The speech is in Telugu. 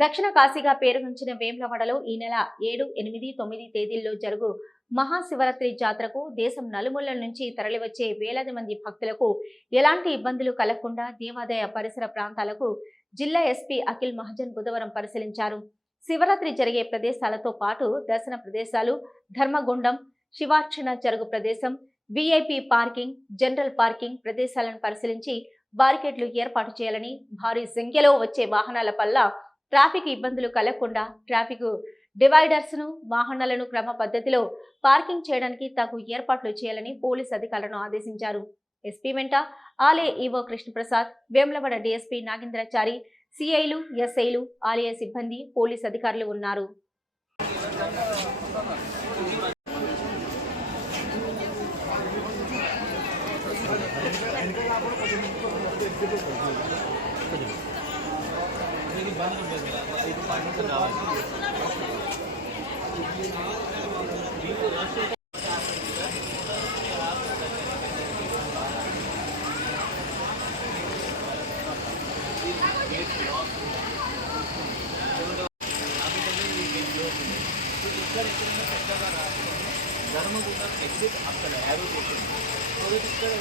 దక్షిణ కాశీగా పేరుగాంచిన వేములవాడలో ఈ నెల 7, 8, 9 తేదీల్లో జరుగు మహాశివరాత్రి జాతరకు దేశం నలుమూలల నుంచి తరలివచ్చే వేలాది మంది భక్తులకు ఎలాంటి ఇబ్బందులు కలగకుండా దేవాదాయ పరిసర ప్రాంతాలకు జిల్లా ఎస్పీ అఖిల్ మహాజన్ బుధవారం పరిశీలించారు. శివరాత్రి జరిగే ప్రదేశాలతో పాటు దర్శన ప్రదేశాలు, ధర్మగుండం, శివార్చన జరుగు ప్రదేశం, విఐపి పార్కింగ్, జనరల్ పార్కింగ్ ప్రదేశాలను పరిశీలించి బారికేడ్లు ఏర్పాటు చేయాలని, భారీ సంఖ్యలో వచ్చే వాహనాల పట్ల ట్రాఫిక్ ఇబ్బందులు కలగకుండా ట్రాఫిక్ డివైడర్స్ ను, వాహనాలను క్రమ పద్ధతిలో పార్కింగ్ చేయడానికి తగు ఏర్పాట్లు చేయాలని పోలీసు అధికారులను ఆదేశించారు. ఎస్పీ వెంట ఆలయ ఈవో కృష్ణప్రసాద్, వేములవాడ డీఎస్పీ నాగేంద్రాచారి, సిఐలు, ఎస్ఐలు, ఆలయ సిబ్బంది, పోలీసు అధికారులు ఉన్నారు. ధర్మగుండం ఎగ్జిట్ అక్కడ యారో చేసింది. ఇక్కడ